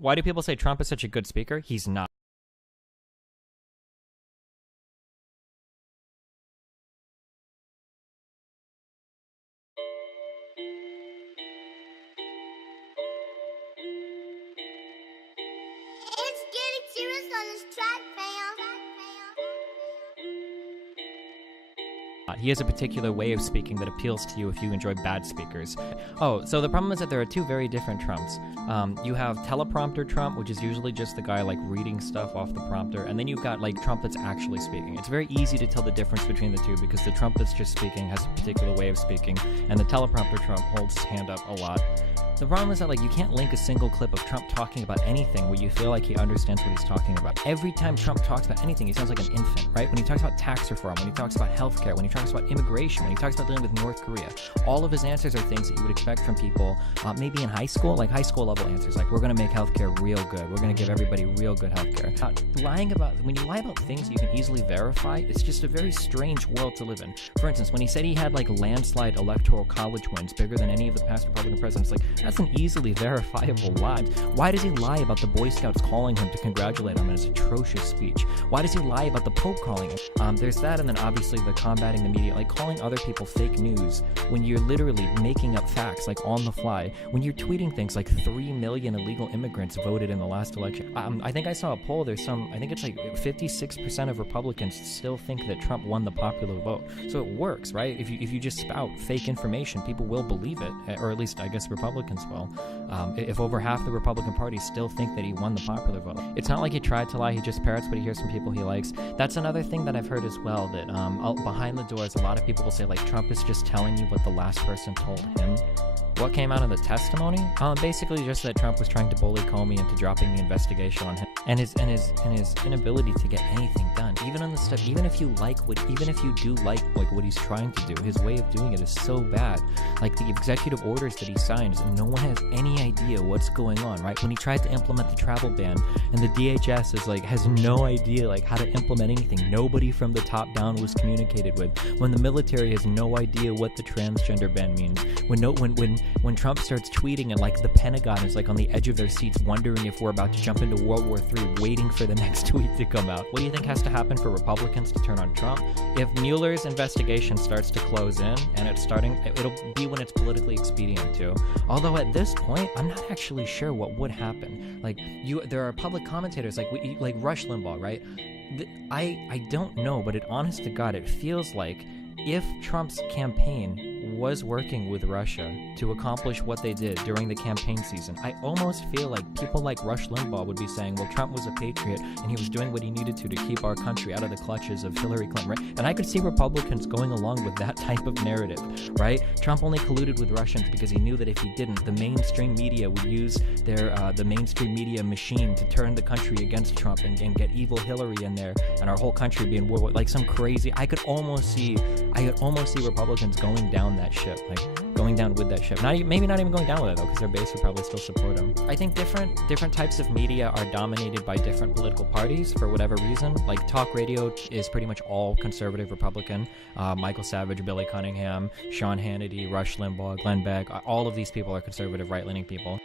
Why do people say Trump is such a good speaker? He's not. It's getting serious on this track, fam. He has a particular way of speaking that appeals to you if you enjoy bad speakers. Oh, so the problem is that there are two very different Trumps. You have teleprompter Trump, which is usually just the guy like reading stuff off the prompter, and then you've got like Trump that's actually speaking. It's very easy to tell the difference between the two because the Trump that's just speaking has a particular way of speaking, and the teleprompter Trump holds his hand up a lot. The problem is that like you can't link a single clip of Trump talking about anything where you feel like he understands what he's talking about. Every time Trump talks about anything, he sounds like an infant, right? When he talks about tax reform, when he talks about healthcare, when he talks about immigration, when he talks about dealing with North Korea, all of his answers are things that you would expect from people, maybe in high school, like high school level answers, like we're going to make healthcare real good, we're going to give everybody real good healthcare. When you lie about things you can easily verify, it's just a very strange world to live in. For instance, when he said he had like landslide electoral college wins bigger than any of the past Republican presidents, like that's an easily verifiable lie. Why does he lie about the Boy Scouts calling him to congratulate him on his atrocious speech? Why does he lie about the Pope calling him? There's that, and then obviously the combating the media, like calling other people fake news when you're literally making up facts like on the fly, when you're tweeting things like 3 million illegal immigrants voted in the last election. I think I saw a poll, I think it's like 56% of Republicans still think that Trump won the popular vote. So it works, right? If you just spout fake information, people will believe it, or at least I guess Republicans will. If over half the Republican Party still think that he won the popular vote. It's not like he tried to lie, he just parrots what he hears from people he likes. That's another thing that I've heard as well, that behind the doors, a lot of people will say like Trump is just telling you what the last person told him. What came out of the testimony? Basically just that Trump was trying to bully Comey into dropping the investigation on him, and his inability to get anything done. Even on the stuff, even if you do like what he's trying to do, his way of doing it is so bad. Like the executive orders that he signs, and no one has any idea what's going on, right? When he tried to implement the travel ban, and the DHS has no idea like how to implement anything. Nobody from the top down was communicated with. When the military has no idea what the transgender ban means. When Trump starts tweeting and like the Pentagon is like on the edge of their seats wondering if we're about to jump into World War III, waiting for the next tweet to come out. What do you think has to happen for Republicans to turn on Trump? If Mueller's investigation starts to close in, and it'll be when it's politically expedient to. Although at this point, I'm not actually sure what would happen. There are public commentators like Rush Limbaugh, right? I don't know, but honest to God, it feels like if Trump's campaign was working with Russia to accomplish what they did during the campaign season, I almost feel like people like Rush Limbaugh would be saying, well, Trump was a patriot and he was doing what he needed to keep our country out of the clutches of Hillary Clinton, right? And I could see Republicans going along with that type of narrative, right? Trump only colluded with Russians because he knew that if he didn't, the mainstream media would use the mainstream media machine to turn the country against Trump and get evil Hillary in there, and our whole country being like some crazy. I could almost see Republicans going down that ship, going down with that ship. Maybe not even going down with it though, because their base would probably still support him. I think different types of media are dominated by different political parties for whatever reason. Like talk radio is pretty much all conservative Republican. Michael Savage, Billy Cunningham, Sean Hannity, Rush Limbaugh, Glenn Beck, all of these people are conservative right-leaning people.